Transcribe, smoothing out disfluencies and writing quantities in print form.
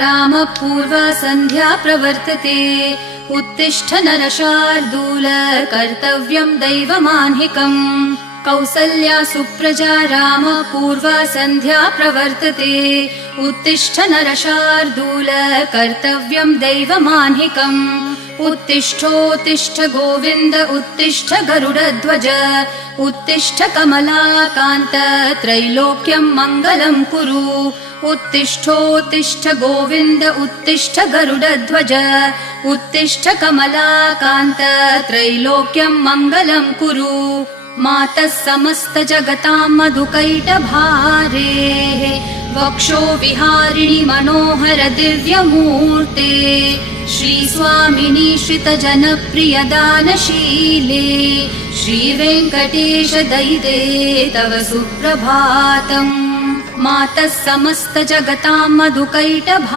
रामपूर्वा सन्ध्या प्रवर्तते उत्तिष्ठ नरशार्दूल कर्तव्यं दैवमान्हिकम् कौसल्या सुप्रजा रामपूर्वा सन्ध्या प्रवर्तते उत्तिष्ठ नरशार्दूल कर्तव्यं दैवमान्हिकम् उत्तिष्ठोत्तिष्ठ गोविन्द उत्तिष्ठ गरुडध्वज उत्तिष्ठ कमलाकान्त त्रैलोक्यं मङ्गलं कुरु उत्तिष्ठोत्तिष्ठ गोविन्द उत्तिष्ठ गरुडध्वज उत्तिष्ठ कमलाकान्त त्रैलोक्यं मङ्गलं कुरु मातः समस्त जगतां मधुकैटभारेः वक्षो विहारिणि मनोहर दिव्यमूर्ते श्रीस्वामिनि श्रितजनप्रिय दानशीले श्रीवेङ्कटेश दयिते तव सुप्रभातम् मातः समस्त जगतां मधुकैटभारेः